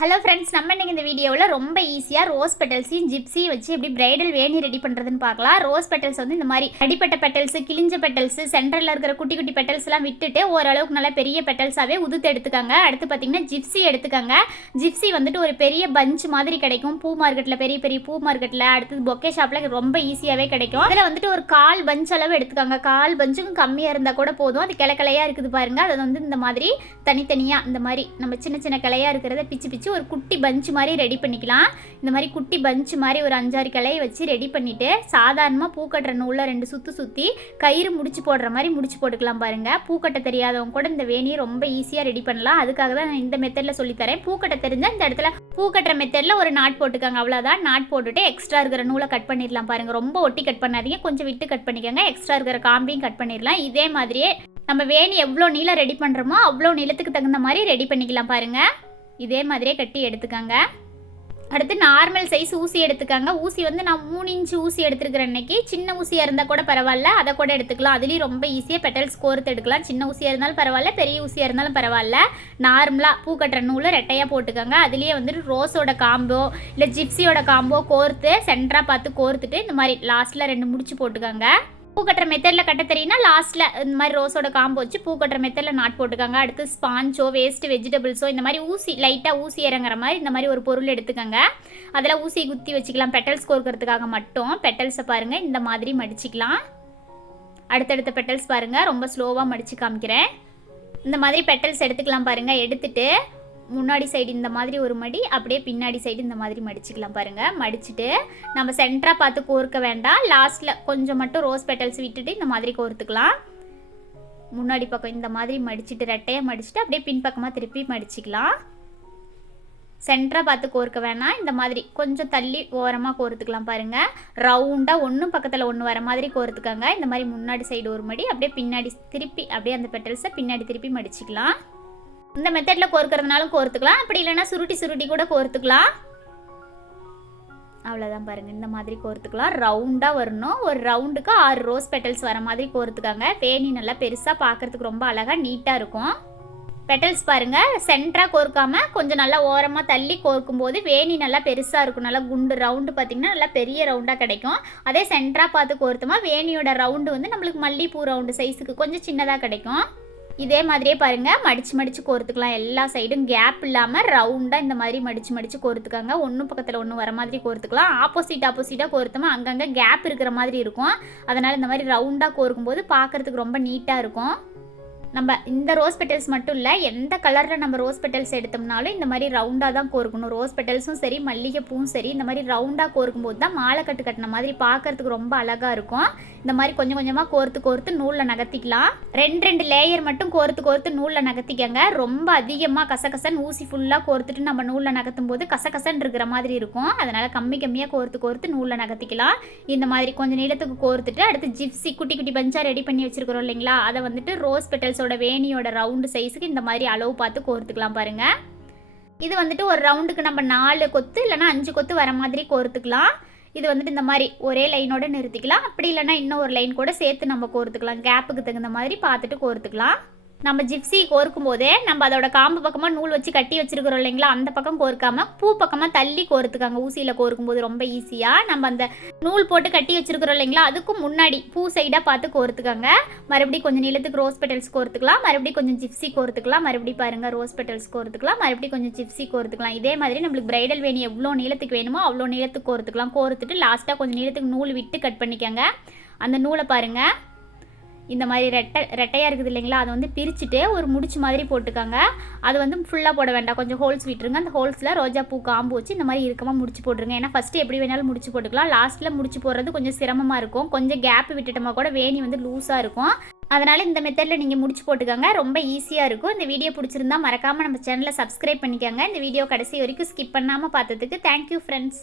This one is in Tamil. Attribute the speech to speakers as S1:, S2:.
S1: ஹலோ ஃப்ரெண்ட்ஸ் நம்ம இன்னைக்கு இந்த வீடியோவில் ரொம்ப ஈஸியாக ரோஸ் பெட்டல்ஸையும் ஜிப்ஸியும் வச்சு எப்படி பிரைடல் வேணி ரெடி பண்ணுறதுன்னு பார்க்கலாம். ரோஸ் பெட்டல்ஸ் வந்து இந்த மாதிரி அடிப்பட்ட பெட்டல்ஸ் கிழிஞ்ச பெட்டல்ஸ் சென்டரில் இருக்கிற குட்டி குட்டி பெட்டல்ஸ்லாம் விட்டுட்டு ஓரளவுக்கு நல்லா பெரிய பெட்டல்ஸாகவே உதுத்து எடுத்துக்காங்க. அடுத்து பார்த்தீங்கன்னா ஜிப்ஸி எடுத்துக்கோங்க. ஜிப்ஸி வந்துட்டு ஒரு பெரிய பஞ்ச் மாதிரி கிடைக்கும். பூ மார்க்கெட்டில் பெரிய பெரிய பூ மார்க்கெட்டில் அடுத்தது பொக்கே ஷாப்பில் ரொம்ப ஈஸியாகவே கிடைக்கும். அதில் வந்துட்டு ஒரு கால் பஞ்ச் அளவு எடுத்துக்காங்க. கால் பஞ்சும் கம்மியாக இருந்தால் கூட போதும். அது கிளை கிளையாக இருக்குது பாருங்கள் அதை வந்து இந்த மாதிரி தனித்தனியாக இந்த மாதிரி நம்ம சின்ன சின்ன கிளையாக இருக்கிறத பிச்சு பிச்சு ஒரு குட்டி பஞ்ச் மாதிரி ரெடி பண்ணிக்கலாம். இந்த மாதிரி குட்டி பஞ்ச் மாதிரி ஒரு அஞ்சாறு கிளையை வச்சு ரெடி பண்ணிவிட்டு சாதாரணமாக பூக்கட்டுற நூலில் ரெண்டு சுற்றி சுற்றி கயிறு முடிச்சு போடுற மாதிரி முடிச்சு போட்டுக்கலாம் பாருங்கள் பூக்கட்ட தெரியாதவங்க கூட இந்த வேணியை ரொம்ப ஈஸியாக ரெடி பண்ணலாம். அதுக்காக தான் நான் இந்த மெத்தடில் சொல்லித்தரேன் பூக்கட்ட தெரிஞ்சால் இந்த இடத்துல பூக்கட்டுற மெத்தடில் ஒரு நாட் போட்டுக்கோங்க. அவ்வளோதான் நாட் போட்டுட்டு எக்ஸ்ட்ரா இருக்கிற நூலை கட் பண்ணிடலாம் பாருங்கள் ரொம்ப ஒட்டி கட் பண்ணாதீங்க. கொஞ்சம் விட்டு கட் பண்ணிக்கோங்க. எக்ஸ்ட்ரா இருக்கிற காம்பையும் கட் பண்ணிடலாம். இதே மாதிரியே நம்ம வேணி எவ்வளோ நீளம் ரெடி பண்ணுறோமோ அவ்வளோ நீளத்துக்கு தகுந்த மாதிரி ரெடி பண்ணிக்கலாம் பாருங்கள் இதே மாதிரியே கட்டி எடுத்துக்கோங்க. அடுத்து நார்மல் சைஸ் ஊசி எடுத்துக்கோங்க. ஊசி வந்து நான் மூணு இன்ச்சு ஊசி எடுத்துருக்கிறேன் அன்னைக்கு சின்ன ஊசியாக இருந்தால் கூட பரவாயில்ல. அதை கூட எடுத்துக்கலாம். அதுலேயும் ரொம்ப ஈஸியாக பெட்டல்ஸ் கோர்த்து எடுக்கலாம். சின்ன ஊசியாக இருந்தாலும் பரவாயில்ல பெரிய ஊசியாக இருந்தாலும் பரவாயில்ல. நார்மலாக பூ கட்டுற நூலை ரெட்டையாக போட்டுக்கோங்க. அதுலேயே வந்துட்டு ரோஸோட காம்போ இல்லை ஜிப்ஸியோட காம்போ கோர்த்து சென்டராக பார்த்து கோர்த்துட்டு இந்த மாதிரி லாஸ்ட்டில் ரெண்டு முடிச்சு போட்டுக்கோங்க. பூ கட்டுற மெத்தடில் கட்ட தெரியும்னா லாஸ்ட்டில் இந்த மாதிரி ரோஸோட காம்போ வச்சு பூ கட்டுற மெத்தடில் நாட் போட்டுக்கோங்க. அடுத்து ஸ்பாஞ்சோ வேஸ்ட் வெஜிடபிள்ஸோ இந்த மாதிரி ஊசி லைட்டாக ஊசி இறங்குற மாதிரி இந்த மாதிரி ஒரு பொருள் எடுத்துக்கோங்க. அதில் ஊசி குத்தி வச்சுக்கலாம். பெட்டல்ஸ் கோர்க்கறதுக்காக மட்டும். பெட்டல்ஸை பாருங்கள் இந்த மாதிரி மடிச்சிக்கலாம். அடுத்தடுத்த பெட்டல்ஸ் பாருங்கள் ரொம்ப ஸ்லோவாக மடித்து காமிக்கிறேன். இந்த மாதிரி பெட்டல்ஸ் எடுத்துக்கலாம் பாருங்கள் எடுத்துகிட்டு முன்னாடி சைடு இந்த மாதிரி ஒரு மடி அப்படியே பின்னாடி சைடு இந்த மாதிரி மடிச்சுக்கலாம் பாருங்கள் மடிச்சுட்டு நம்ம சென்டராக பார்த்து கோர்க்க வேண்டாம். லாஸ்ட்டில் கொஞ்சம் மட்டும் ரோஸ் பெட்டல்ஸ் விட்டுட்டு இந்த மாதிரி கோர்த்துக்கலாம். முன்னாடி பக்கம் இந்த மாதிரி மடிச்சுட்டு ரெட்டையாக மடிச்சுட்டு அப்படியே பின்பக்கமாக திருப்பி மடிச்சிக்கலாம். சென்டராக பார்த்து கோர்க்க வேணாம். இந்த மாதிரி கொஞ்சம் தள்ளி ஓரமாக கோர்த்துக்கலாம் பாருங்கள் ரவுண்டாக ஒன்றும் பக்கத்தில் ஒன்று வர மாதிரி கோர்த்துக்கோங்க. இந்த மாதிரி முன்னாடி சைடு ஒரு மடி அப்படியே பின்னாடி திருப்பி அப்படியே அந்த பெட்டல்ஸை பின்னாடி திருப்பி மடிச்சுக்கலாம். இந்த மெத்தடில் கோர்க்கறதுனாலும் கோர்த்துக்கலாம். அப்படி இல்லைன்னா சுருட்டி சுருட்டி கூட கோர்த்துக்கலாம். அவ்வளோதான் பாருங்கள் இந்த மாதிரி கோர்த்துக்கலாம். ரவுண்டாக வரணும். ஒரு ரவுண்டுக்கு ஆறு ரோஸ் பெட்டல்ஸ் வர மாதிரி கோர்த்துக்காங்க. வேணி நல்லா பெருசாக பார்க்குறதுக்கு ரொம்ப அழகாக நீட்டாக இருக்கும். பெட்டல்ஸ் பாருங்கள் சென்டராக கோர்க்காமல் கொஞ்சம் நல்லா ஓரமாக தள்ளி கோர்க்கும் போது வேணி நல்லா பெருசாக இருக்கும். நல்லா குண்டு ரவுண்டு பார்த்திங்கன்னா நல்லா பெரிய ரவுண்டாக கிடைக்கும். அதே சென்டராக பார்த்து கோர்த்தோமா வேணியோட ரவுண்டு வந்து நம்மளுக்கு மல்லிப்பூ ரவுண்டு சைஸுக்கு கொஞ்சம் சின்னதாக கிடைக்கும். இதே மாதிரியே பாருங்கள் மடித்து மடித்து கோர்த்துக்கலாம். எல்லா சைடும் கேப் இல்லாமல் ரவுண்டாக இந்த மாதிரி மடித்து மடித்து கோர்த்துக்காங்க. ஒன்றும் பக்கத்தில் ஒன்று வர மாதிரி கோர்த்துக்கலாம். ஆப்போசிட் ஆப்போசிட்டாக கோர்த்தோமா அங்கங்கே கேப் இருக்கிற மாதிரி இருக்கும். அதனால் இந்த மாதிரி ரவுண்டாக கோர்க்கும்போது பார்க்குறதுக்கு ரொம்ப நீட்டாக இருக்கும். நம்ம இந்த ரோஸ் பெட்டல்ஸ் மட்டும் இல்லை எந்த கலரில் நம்ம ரோஸ் பெட்டல்ஸ் எடுத்தோம்னாலும் இந்த மாதிரி ரவுண்டாக தான் கோர்க்கணும். ரோஸ் பெட்டல்ஸும் சரி மல்லிகைப்பூவும் சரி இந்த மாதிரி ரவுண்டாக கோர்க்கும் போது தான் மாலை கட்டு கட்டின மாதிரி பார்க்கறதுக்கு ரொம்ப அழகாக இருக்கும். இந்த மாதிரி கொஞ்சம் கொஞ்சமாக கோர்த்து கோர்த்து நூலில் நகர்த்திக்கலாம். ரெண்டு ரெண்டு லேயர் மட்டும் கோர்த்து கோர்த்து நூலில் நகர்த்திக்கங்க. ரொம்ப அதிகமாக கசகசன் ஊசி ஃபுல்லாக கோர்த்துட்டு நம்ம நூலில் நகர்த்தும் போது கசகசன் இருக்கிற மாதிரி இருக்கும். அதனால் கம்மி கம்மியாக கோர்த்து கோர்த்து நூலில் நகர்த்திக்கலாம். இந்த மாதிரி கொஞ்சம் நீளத்துக்கு கோர்த்துட்டு அடுத்து ஜிப்ஸி குட்டி குட்டி பஞ்சாக ரெடி பண்ணி வச்சுருக்கிறோம் இல்லைங்களா? அதை வந்துட்டு ரோஸ் பெட்டல்ஸ் பெட்டல்ஸோட வேணியோட ரவுண்டு சைஸுக்கு இந்த மாதிரி அளவு பார்த்து கோர்த்துக்கலாம் பாருங்கள் இது வந்துட்டு ஒரு ரவுண்டுக்கு நம்ம நாலு கொத்து இல்லைன்னா அஞ்சு கொத்து வர மாதிரி கோர்த்துக்கலாம். இது வந்துட்டு இந்த மாதிரி ஒரே லைனோட நிறுத்திக்கலாம். அப்படி இல்லைன்னா இன்னும் ஒரு லைன் கூட சேர்த்து நம்ம கோர்த்துக்கலாம். கேப்புக்கு தகுந்த மாதிரி பார்த்துட்டு கோர்த்துக்கலாம். நம்ம ஜிப்ஸி கோர்க்கும் போதே நம்ம அதோட காம்பு பக்கமாக நூல் வச்சு கட்டி வச்சிருக்கிறோம் இல்லைங்களா? அந்த பக்கம் கோர்க்காம பூ பக்கமாக தள்ளி கோர்த்துக்காங்க. ஊசியில் கோர்க்கும் போது ரொம்ப ஈஸியாக நம்ம அந்த நூல் போட்டு கட்டி வச்சிருக்கிறோம் இல்லைங்களா? அதுக்கும் முன்னாடி பூ சைடாக பார்த்து கோர்த்துக்காங்க. மறுபடியும் கொஞ்சம் நிலத்துக்கு ரோஸ் பெட்டல்ஸ் கோர்த்துக்கலாம். மறுபடியும் கொஞ்சம் ஜிப்ஸி கோர்த்துக்கலாம். மறுபடியும் பாருங்கள் ரோஸ் பெட்டல்ஸ் கோர்த்துக்கலாம். மறுபடியும் கொஞ்சம் ஜிப்ஸி கோர்த்துக்கலாம். இதே மாதிரி நம்மளுக்கு பிரைடல் வேணி எவ்வளோ நீளத்துக்கு வேணுமோ அவ்வளோ நீளத்துக்கு கோர்த்துக்கலாம். கோர்த்துட்டு லாஸ்ட்டாக கொஞ்சம் நீளத்துக்கு நூல் விட்டு கட் பண்ணிக்கோங்க. அந்த நூலை பாருங்கள் இந்த மாதிரி ரெட்டை ரெட்டையாக இருக்குது இல்லைங்களா? அதை வந்து பிரிச்சுட்டு ஒரு முடிச்சு மாதிரி போட்டுக்கோங்க. அது வந்து ஃபுல்லாக போட வேண்டாம். கொஞ்சம் ஹோல்ஸ் விட்டுருங்க. அந்த ஹோல்ஸில் ரோஜா பூ காம்பு வச்சு இந்த மாதிரி இருக்கமாக முடிச்சு போட்டுருங்க. ஏன்னா ஃபஸ்ட்டு எப்படி வேணாலும் முடிச்சு போட்டுக்கலாம். லாஸ்ட்டில் முடிச்சு போடுறது கொஞ்சம் சிரமமாக இருக்கும். கொஞ்சம் கேப் விட்டுட்டோமா கூட வேணி வந்து லூஸாக இருக்கும். அதனால் இந்த மெத்தடில் நீங்கள் முடிச்சு போட்டுக்கோங்க. ரொம்ப ஈஸியாக இருக்கும். இந்த வீடியோ பிடிச்சிருந்தா மறக்காமல் நம்ம சேனலை சப்ஸ்கிரைப் பண்ணிக்கோங்க. இந்த வீடியோ கடைசி வரைக்கும் ஸ்கிப் பண்ணாமல் பார்த்ததுக்கு தேங்க்யூ ஃப்ரெண்ட்ஸ்